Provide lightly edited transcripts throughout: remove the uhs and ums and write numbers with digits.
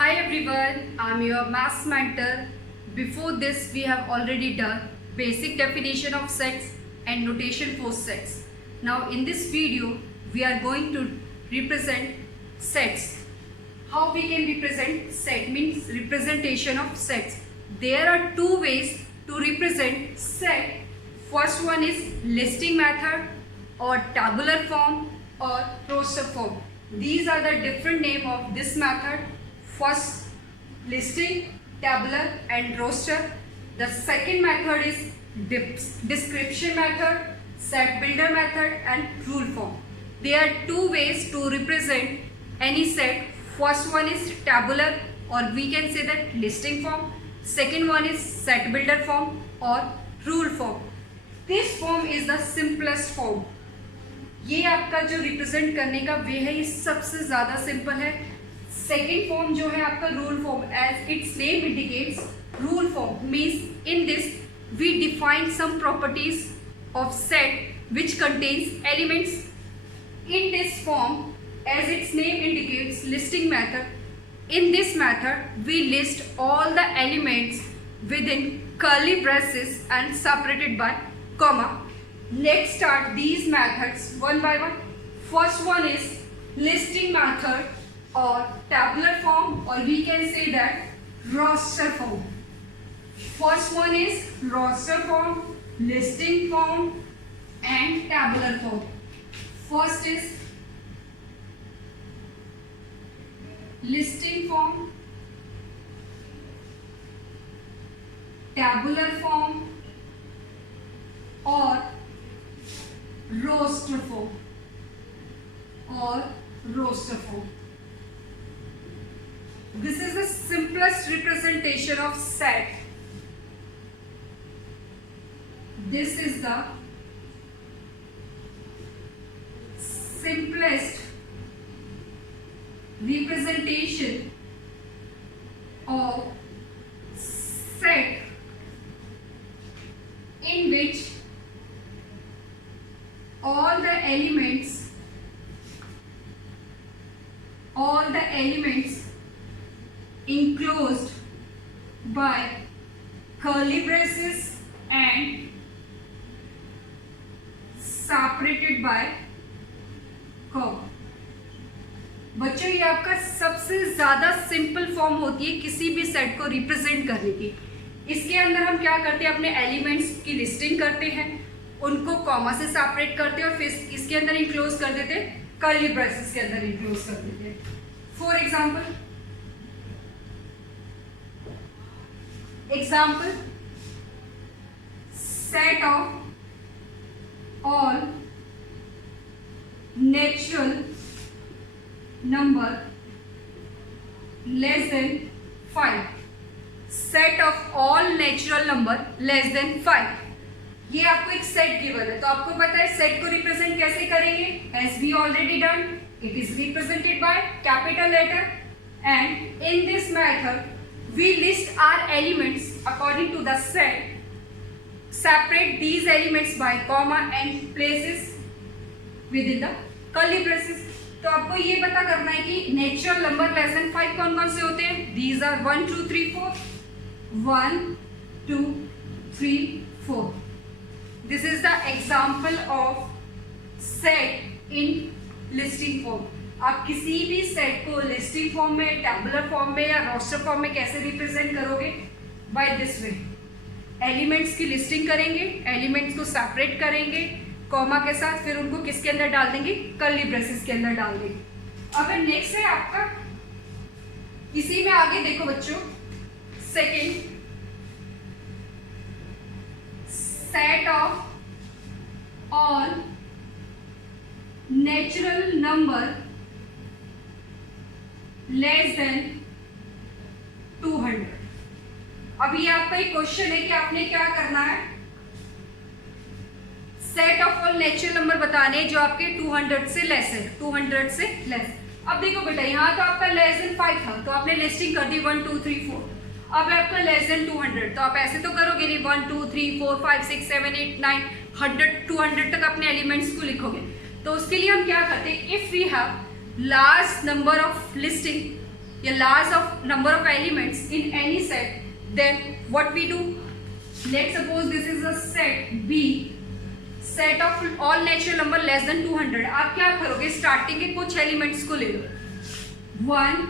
Hi everyone, I'm your maths mentor. Before this, we have already done basic definition of sets and notation for sets. Now in this video, we are going to represent sets. How we can represent set means representation of sets. There are two ways to represent set. First one is listing method or tabular form or roster form. These are the different name of this method. First, listing, tabular and roster. The second method is description method, set builder method and rule form. There are two ways to represent any set. First one is tabular or we can say that listing form. Second one is set builder form or rule form. This form is the simplest form. ये आपका जो represent करने का वे है ये सबसे ज़्यादा simple है. सेकेंड फॉर्म जो है आपका rule form, as its name indicates rule form means in this we define some properties of set which contains elements. In this form as its name indicates listing method. In this method, we list all the elements within curly braces and separated by comma. Let's start these methods one by one. First one is listing method or tabular form or we can say that roster form. First one is roster form, listing form and tabular form. First is listing form, tabular form or roster form This is the simplest representation of set. This is the simplest representation of set in which all the elements enclosed by curly braces and separated by comma. बच्चों ये आपका सबसे ज़्यादा simple form होती है किसी भी set को रिप्रेजेंट करने की. इसके अंदर हम क्या करते हैं, अपने एलिमेंट्स की लिस्टिंग करते हैं, उनको कॉमा से सेपरेट करते हैं और फिर इसके अंदर इंक्लोज कर देते हैं, कर्ली ब्रेसेस के अंदर इंक्लोज कर देते हैं. For example set of all natural number less than 5. Set of all natural number less than 5. ये आपको एक सेट गिवन है तो आपको पता है सेट को रिप्रेजेंट कैसे करेंगे. As we already done, it is represented by capital letter and in this method we list our elements according to the set, separate these elements by comma and places within the curly braces. तो आपको ये पता करना है कि natural number less than 5 कौन कौन से होते हैं. These are 1 2 3 4. 1 2 3 4. This is the example of set in listing form. आप किसी भी सेट को लिस्टिंग फॉर्म में, टैबुलर फॉर्म में या रोस्टर फॉर्म में कैसे रिप्रेजेंट करोगे, बाय दिस वे. एलिमेंट्स की लिस्टिंग करेंगे, एलिमेंट्स को सेपरेट करेंगे कॉमा के साथ, फिर उनको किसके अंदर डाल देंगे, कर्ली ब्रेसेस के अंदर डाल देंगे. अब नेक्स्ट है आपका, इसी में आगे देखो बच्चों, second set of all natural number less than 200. अब ये आपका एक क्वेश्चन है कि आपने क्या करना है, set of all natural number बताने जो आपके 200 से लेस है, 200 से लेस. अब देखो बेटा यहाँ तो आपका लेस देन 5 था तो आपने लिस्टिंग कर दी 1 2 3 4. अब आपका लेस देन 200 तो आप ऐसे तो करोगे नहीं, 1 2 3 4 5 6 7 8 9 100 200 तक अपने एलिमेंट्स को लिखोगे. तो उसके लिए हम क्या करते हैं, if we have large number of listing या large of number of elements in any set, then what we do? Let's suppose this is a set B, set of all natural number less than 200. आप क्या करोगे? Starting के कुछ elements को ले लो, 1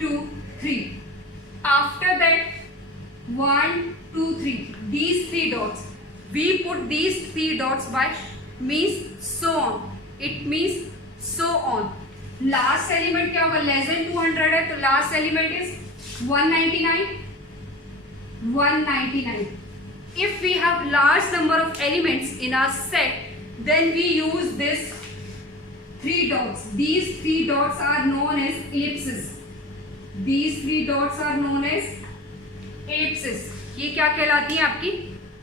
2 3. After that 1 2 3, these 3 dots, we put these 3 dots by means so on. It means so on. Last element क्या होगा? Less than 200 है, तो last element is 199. 199. If we have large number of elements in our set, then we use this 3 dots. These 3 dots are known as ellipses. These 3 dots are known as ellipses. ये क्या कहलाती है? आपकी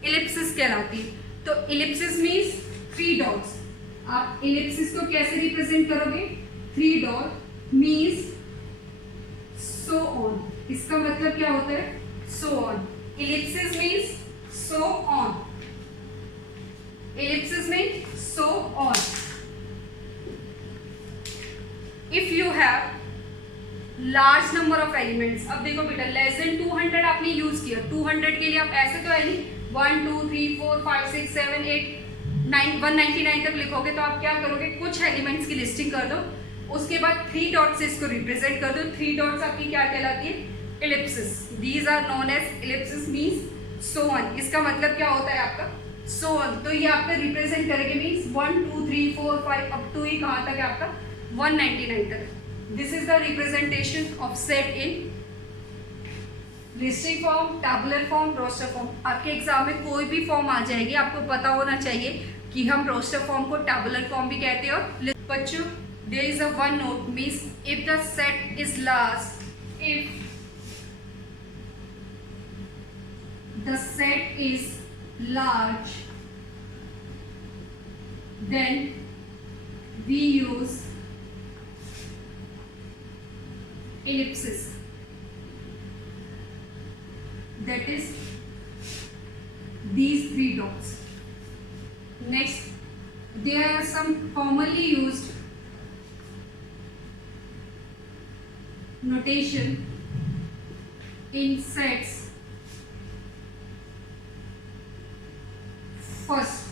ellipses कहलाती है. तो ellipses means 3 dots. आप ellipses को कैसे रिप्रेजेंट करोगे? 3 डॉट मीन्स so on. इसका मतलब क्या होता है? so on. ellipsis means so on. ellipsis means so on. If you have large number of elements, अब देखो बेटा, लेस देन 200 आपने यूज किया. 200 के लिए आप ऐसे तो है नहीं 1 2 3 4 5 6 7 8 9 199 तक लिखोगे. तो आप क्या करोगे? कुछ एलिमेंट्स की लिस्टिंग कर दो, उसके बाद 3 डॉट से इसको रिप्रेजेंट कर दो. 3 डॉट्स आपकी क्या कहलाती है? Ellipsis. These are known as ellipsis means so on. इसका मतलब क्या होता है आपका? So on. तो ये आपका रिप्रेजेंट करेंगे मीन्स 1 2 3 4 5 अप टू ही कहाँ तक है आपका? 199 तक. This is the representation of set in listing form, tabular form, roster form. आपके एग्जाम में कोई भी फॉर्म आ जाएगी, आपको पता होना चाहिए कि हम रोस्टर फॉर्म को टैबुलर फॉर्म भी कहते हैं. और बच्चों, there is a one note, means if the set is large, if the set is large, then we use ellipsis. That is these 3 dots. Next, there are some commonly used notation in sets. First,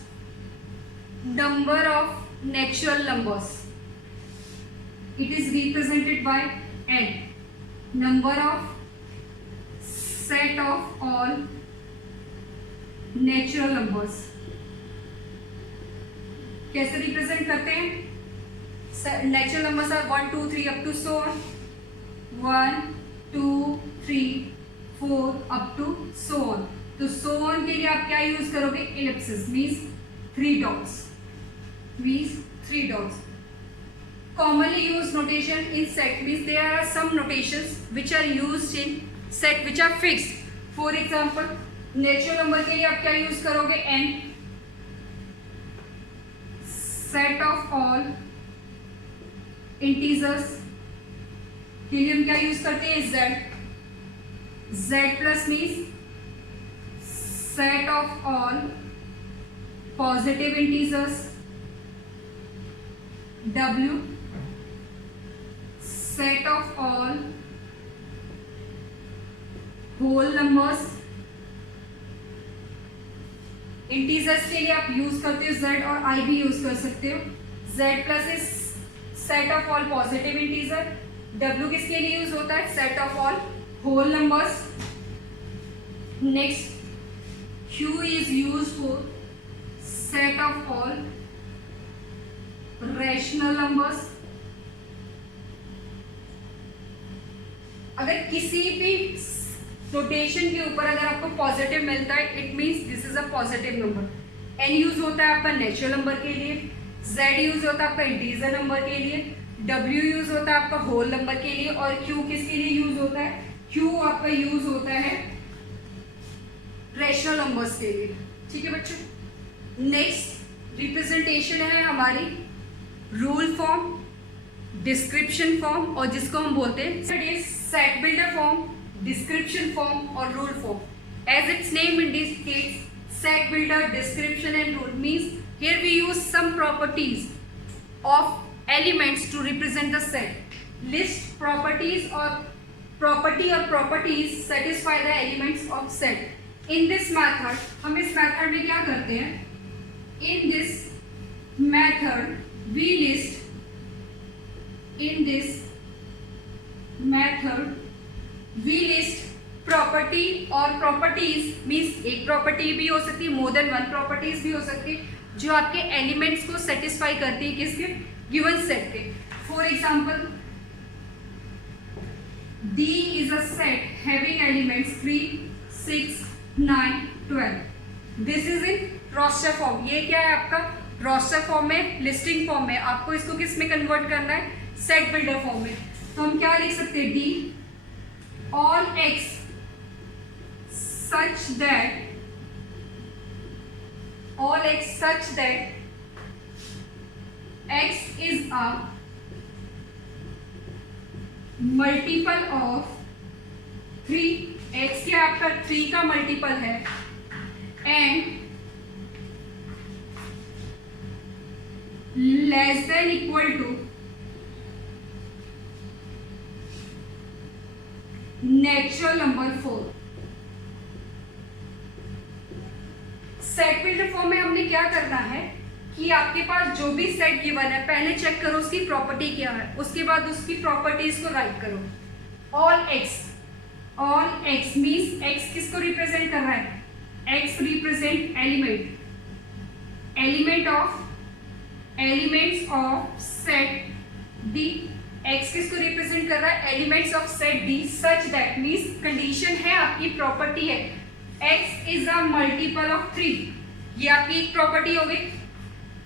number of natural numbers. It is represented by n. Number of set of all natural numbers. कैसे represent करते हैं? Natural numbers are 1 2 3 up to so on. 1 2 3 4 up to so on. तो so on के लिए आप क्या use करोगे? Ellipsis means 3 dots. Means 3 dots. Commonly used notation in set means there are some notations which are used in set which are fixed. For example, natural number के लिए आप क्या यूज करोगे? n. Set of all integers के लिए हम क्या use करते हैं? z. z plus means set of all positive integers. w. Set of all whole numbers. Integers के लिए आप यूज करते हो z और i भी यूज कर सकते हो. z plus is set of all positive integer. w किसके लिए यूज होता है? Set of all whole numbers. Next, q is use for set of all rational numbers. अगर किसी भी नोटेशन के ऊपर अगर आपको पॉजिटिव मिलता है, it means this is a positive number. n use होता है आपका नेचुरल नंबर के लिए. z यूज होता है आपका इंटीजर नंबर के लिए. w यूज होता है आपका होल नंबर के लिए. और q किसके लिए यूज होता है? q आपका यूज होता है रैशनल नंबर्स के लिए. ठीक है बच्चों. नेक्स्ट रिप्रेजेंटेशन है हमारी रूल फॉर्म, डिस्क्रिप्शन फॉर्म और जिसको हम बोलते हैं set builder form, description form और rule form. As its name indicates, set builder, description and rule means here we use some properties of elements to represent the set. List properties or property or properties satisfy the elements of set. In this method, हम इस method में क्या करते हैं? In this method we list, in this method we list property और properties means एक property भी हो सकती है, मोर देन वन प्रॉपर्टीज भी हो सकती है जो आपके एलिमेंट्स को सेटिस्फाई करती है किसके गिवन सेट के. For example D is a set having elements 3, 6, 9, 12. This is in roster form. ये क्या है आपका roster form में, listing form में. आपको इसको किस में कन्वर्ट करना है? set builder form में. तो हम क्या लिख सकते हैं? D all x such that x is a multiple of 3. x क्या आपका 3 का मल्टीपल है and less than equal to natural number 4. Set builder form में हमने क्या करना है कि आपके पास जो भी सेट गिवन है पहले चेक करो उसकी प्रॉपर्टी क्या है, उसके बाद उसकी प्रॉपर्टीज को राइट करो. ऑल एक्स मीन्स एक्स किसको रिप्रेजेंट कर रहा है? X represent elements of set D. X किसको रिप्रेजेंट कर रहा है? Elements of set D such that means condition है आपकी, प्रॉपर्टी है x is a multiple of 3. ये आपकी एक प्रॉपर्टी हो गई.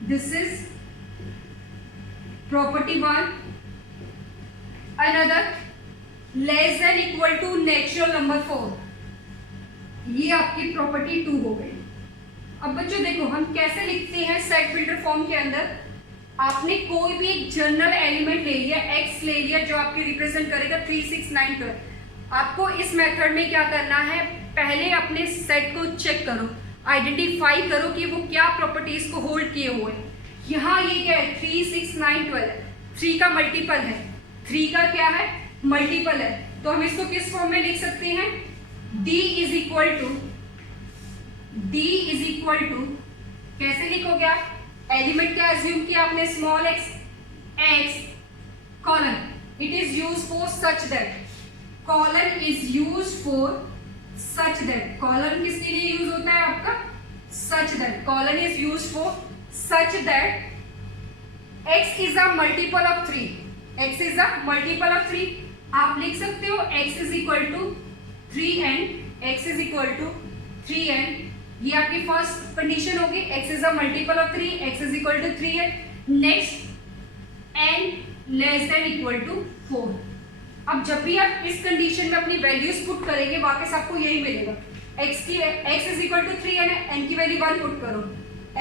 This is property 1. Another less than equal to natural number 4. ये आपकी प्रॉपर्टी 2 हो गई. अब बच्चों देखो हम कैसे लिखते हैं सेट बिल्डर फॉर्म के अंदर. आपने कोई भी एक जनरल एलिमेंट ले लिया, x ले लिया जो आपकी रिप्रेजेंट करेगा 3, 6, 9, 12. आपको इस मेथड में क्या करना है? पहले अपने सेट को चेक करो, आइडेंटिफाई करो कि वो क्या प्रॉपर्टीज को होल्ड किए हुए हैं. यहाँ ये क्या है? 3, 6, 9, 12. 3 का मल्टीपल है, 3 का क्या है? मल्टीपल है. तो हम इसको किस फॉर्म में लिख सकते हैं? D इज इक्वल टू कैसे लिखोगे आप? एलिमेंट क्या एज्यूम किया आपने? Small x colon. It is use for such that. Colon is use for such that. Colon किसके लिए यूज होता है आपका? Such that. Colon is use for such that x is a multiple of 3. x is a multiple of 3. आप लिख सकते हो x is equal to 3n. ये आपकी फर्स्ट कंडीशन होगी. x is a multiple of 3, x is equal to 3n. Next n less than equal to 4. अब जब भी आप इस कंडीशन में अपनी वैल्यूज पुट करेंगे वापस आपको यही मिलेगा. x is equal to 3n है, n की वैल्यू 1 पुट करो,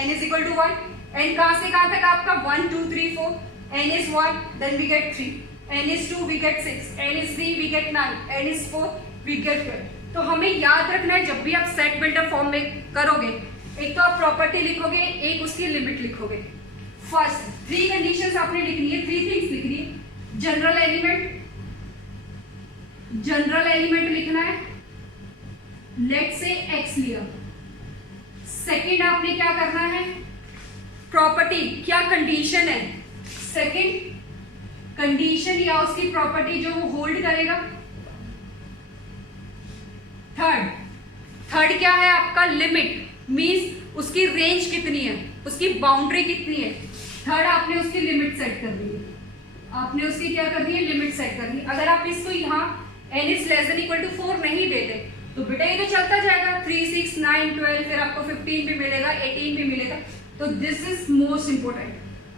n is equal to 1. n कहां से कहां तक आपका 1 2 3 4. n is 1 then we get 3, n is 2 we get 6, n is 3 we get 9, n is 4 we get 12. तो हमें याद रखना है जब भी आप सेट बिल्डर फॉर्म में करोगे, एक तो आप प्रॉपर्टी लिखोगे, एक उसकी लिमिट लिखोगे. फर्स्ट 3 कंडीशंस आपने लिखनी है, 3 थिंग्स लिखनी है. जनरल एलिमेंट लिखना है. लेट्स से x लिया. सेकंड आपने क्या करना है? प्रॉपर्टी क्या कंडीशन है? सेकंड कंडीशन या उसकी प्रॉपर्टी जो वो होल्ड करेगा. थर्ड क्या है आपका? लिमिट मींस उसकी रेंज कितनी है, उसकी बाउंड्री कितनी है. थर्ड आपने उसकी लिमिट सेट कर दी है. आपने उसकी क्या कर दी है? लिमिट सेट कर दी. अगर आप इसको यहाँ n is less than equal to 4 नहीं देते तो बेटा ये तो चलता जाएगा. 3, 6, 9, 12 फिर आपको 15 भी मिलेगा, 18 भी मिलेगा. तो दिस इज मोस्ट इंपॉर्टेंट.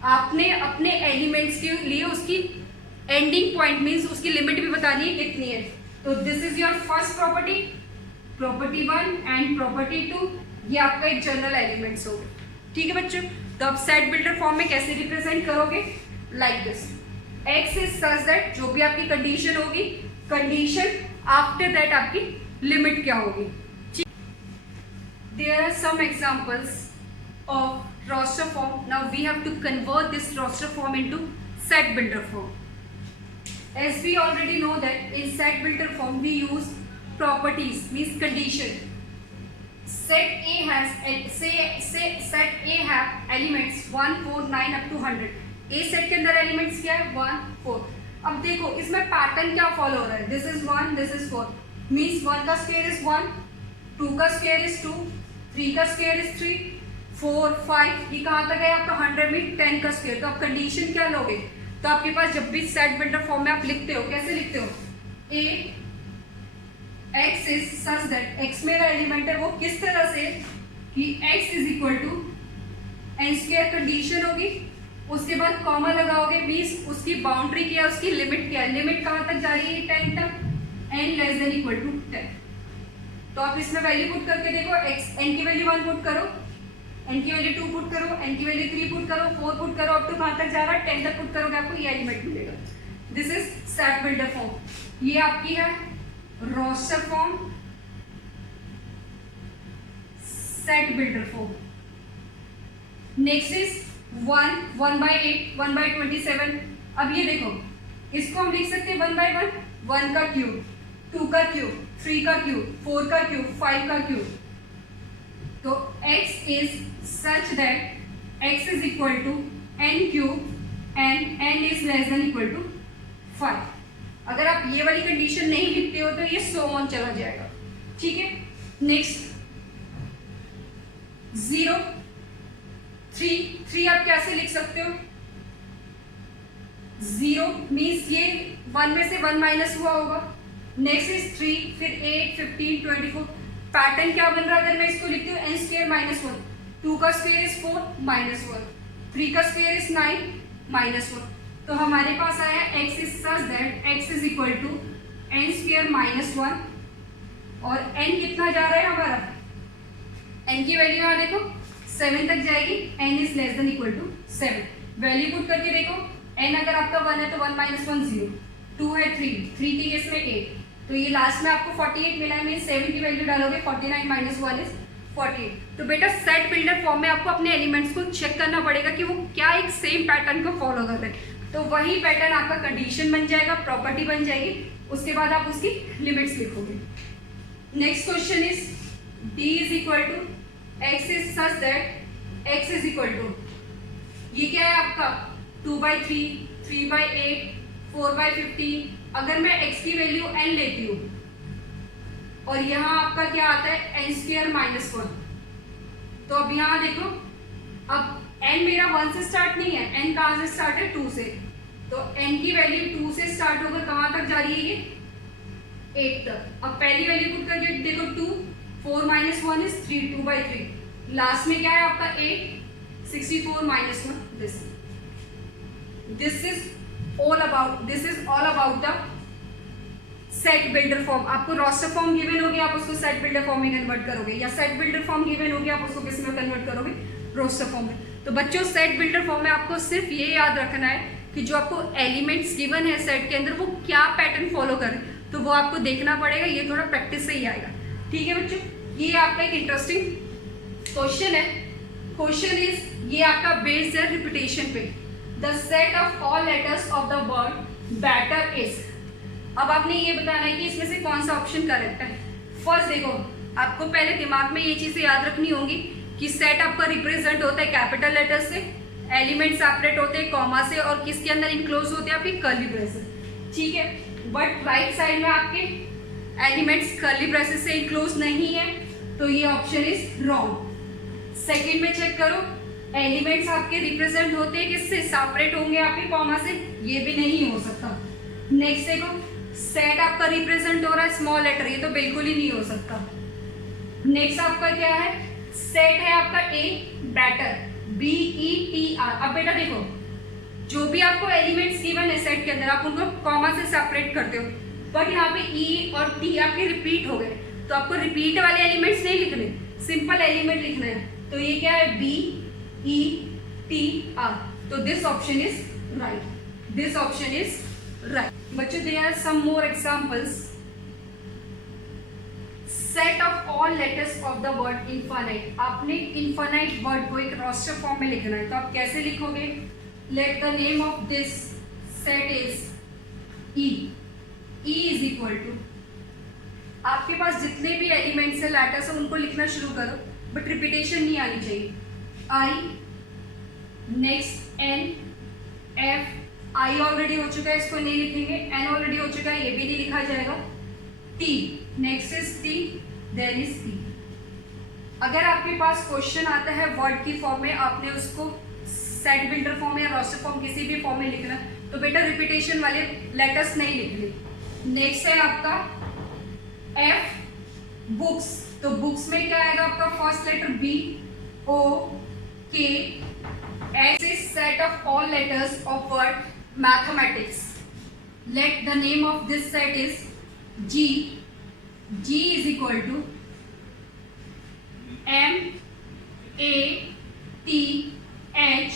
आपने अपने एलिमेंट्स के लिए उसकी एंडिंग पॉइंट मींस उसकी लिमिट भी बतानी है कितनी है. तो this is your first property 1 and property 2. ये आपका एक जनरल एलिमेंट्स होगा. ठीक है बच्चों. तो आप सेट बिल्डर फॉर्म में कैसे रिप्रेजेंट करोगे? Like this. x is such that जो भी आपकी कंडीशन होगी, कंडीशन आफ्टर दैट आपकी लिमिट क्या होगी. There are some examples of roster form. Now we have to convert this roster form into set builder form. as we already know that in set builder form we use properties, means condition. Set A has set A have elements 1, 4, 9 up to 100. A set के अंदर elements क्या है 1, 4. अब देखो इसमें pattern क्या follow हो रहा है, this is 1, this is 4, means 1 का स्क्वायर इज 1, 2 का स्क्वायर इज 2, 3 का स्क्वायर इज 3, 4, 5, ये कहाँ तक है आपका 100 में 10 का स्क्वायर. तो आप कंडीशन क्या लोगे, तो आपके पास जब भी सेट बिल्डर फॉर्म में आप लिखते हो, कैसे लिखते हो, A x is such that x मेरा एलिमेंट है वो किस तरह से कि x is equal to n square condition होगी, उसके बाद कॉमा लगाओगे, मीन्स उसकी बाउंड्री क्या है, उसकी लिमिट क्या है, लिमिट कहाँ तक जा रही है 10 तक, n less than equal to 10. तो आप इसमें वैल्यू पुट करके देखो, x n की वैल्यू 1 पुट करो, n की वैल्यू 2 पुट करो, n की वैल्यू 3 पुट करो, 4 पुट करो, अब तो कहाँ तक जा रहा है 10 तक पुट करोगे, आपको ये एलिमेंट मिलेगा. This is set builder form. ये आपकी है roster form, set builder form. Next is 1, 1/8, 1/27. अब ये देखो इसको हम लिख सकते हैं 1/1, 1 का क्यूब, 2 का क्यूब, 3 का क्यूब, 4 का क्यूब, 5 का क्यूब. तो x is such that x is equal to n cube and n is less than equal to 5. अगर आप ये वाली कंडीशन नहीं लिखते हो तो ये सो ऑन चला जाएगा. ठीक है. नेक्स्ट 0, 3 आप कैसे लिख सकते हो, 0 मीन्स ये 1 में से 1 माइनस हुआ होगा. नेक्स्ट इज 3, फिर 8, 15, 24. पैटर्न क्या बन रहा है, अगर मैं इसको लिखती हूँ n स्क्वायर माइनस 1, 2 का स्क्वायर इज 4 माइनस 1, 3 का स्क्वायर इज 9 माइनस 1. तो हमारे पास आया x is such that x is equal to n square minus 1 और n कितना जा रहा है हमारा, n की वैल्यू यहाँ देखो 7 तक जाएगी, n is less than equal to 7. Value put करके देखो, n अगर आपका 1 है तो 1 माइनस 1 0, 2 है 3 के केस में 8, तो ये लास्ट में आपको 48 मिला है, मीन 7 की वैल्यू डालोगे 49 माइनस 1 इज 48. तो बेटा सेट बिल्डर फॉर्म में आपको अपने एलिमेंट्स को चेक करना पड़ेगा कि वो क्या एक सेम पैटर्न को फॉलो कर रहे हैं. तो वही पैटर्न आपका कंडीशन बन जाएगा, प्रॉपर्टी बन जाएगी, उसके बाद आप उसकी लिमिट्स लिखोगे. Next question is d is equal to x is such that x is equal to, ये क्या है आपका 2/3, 3/8, 4/15. अगर मैं x की वैल्यू n लेती हूँ और यहाँ आपका क्या आता है n स्क्वायर माइनस 1, तो अब यहाँ देखो, अब n मेरा 1 से स्टार्ट नहीं है, n कहाँ से स्टार्ट है 2 से, तो n की वैल्यू 2 से स्टार्ट होकर कहाँ तक जा रही है ये 8 तक. अब पहली वैल्यू पुट करके देखो 2, 4 माइनस 1 इज 3, 2/3. लास्ट में क्या है आपका 8, 64 minus 1. This is all about the set builder form. आपको रोस्टर फॉर्म गिवन होगी, आप उसको सेट बिल्डर फॉर्म में कन्वर्ट करोगे, या सेट बिल्डर फॉर्म गिवन होगी, आप उसको किस में कन्वर्ट करोगे, रोस्टर फॉर्म में. तो बच्चों सेट बिल्डर फॉर्म में आपको सिर्फ ये याद रखना है कि जो आपको एलिमेंट्स गिवन है सेट के अंदर वो क्या पैटर्न फॉलो करें, तो वो आपको देखना पड़ेगा. ये थोड़ा प्रैक्टिस से ही आएगा. ठीक है बच्चों, ये आपका एक इंटरेस्टिंग क्वेश्चन है. क्वेश्चन इज ये आपका बेस्ड है रिपीटेशन पे. The set of all letters of the word better is. अब आपने ये बताना है कि इसमें से कौन सा ऑप्शन करेक्ट है. फर्स्ट देखो, आपको पहले दिमाग में ये चीजें याद रखनी होंगी कि सेट आपका रिप्रेजेंट होता है कैपिटल लेटर से, एलिमेंट सेपरेट होते हैं कॉमा से, और किसके अंदर इंक्लोज होते हैं आपके कर्ली ब्रेसेस. ठीक है, बट राइट साइड में आपके एलिमेंट्स कर्ली ब्रेसेस से इंक्लोज नहीं है, तो ये ऑप्शन इज रॉन्ग. सेकेंड में चेक करो, एलिमेंट्स आपके रिप्रेजेंट होते हैं किससे, सेपरेट होंगे आपके कॉमा से, ये भी नहीं हो सकता. नेक्स्ट देखो, सेट आपका रिप्रेजेंट हो रहा है स्मॉल लेटर, ये तो बिल्कुल ही नहीं हो सकता. नेक्स्ट आपका क्या है, सेट है आपका ए बैटर, BETR. अब बेटा देखो, जो भी आपको एलिमेंट्स गिवन है सेट के अंदर आप उनको कॉमा से सेपरेट करते हो, बट यहाँ पे E और T आपके रिपीट हो गए, तो आपको रिपीट वाले एलिमेंट्स नहीं लिखने, सिंपल एलिमेंट लिखना है. तो ये क्या है, BETR. तो this option is right. This option is right. बच्चों there are some more examples. Set of all letters of the word infinite. आपने इनफाइनाइट वर्ड को एक रोस्टर फॉर्म में लिखना है, तो आप कैसे लिखोगे, let the name of this set is E is equal to, आपके पास जितने भी एलिमेंट्स है लेटर्स है उनको लिखना शुरू करो, बट रिपीटेशन नहीं आनी चाहिए। I, next N, F, I already हो चुका है इसको नहीं लिखेंगे, एन ऑलरेडी हो चुका है ये भी नहीं लिखा जाएगा, T, next is T, then is T. अगर आपके पास क्वेश्चन आता है वर्ड की फॉर्म में, आपने उसको सेट बिल्डर फॉर्म या रोस्टर फॉर्म किसी भी फॉर्म में लिखना, तो बेटा रिपीटेशन वाले लेटर्स नहीं लिखने। नेक्स्ट है आपका एफ, बुक्स, तो बुक्स में क्या आएगा आपका first letter B, O, K, S is set of all letters of word mathematics. Let the name of this set is G, G is equal to M, A, T, H,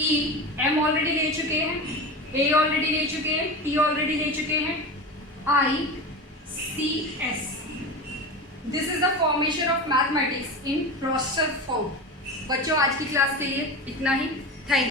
E, M already ले चुके हैं, ए already ले चुके हैं, T already ले चुके हैं, I, C, S. This is the formation of mathematics in roster form. बच्चों आज की क्लास के लिए इतना ही। Thank you.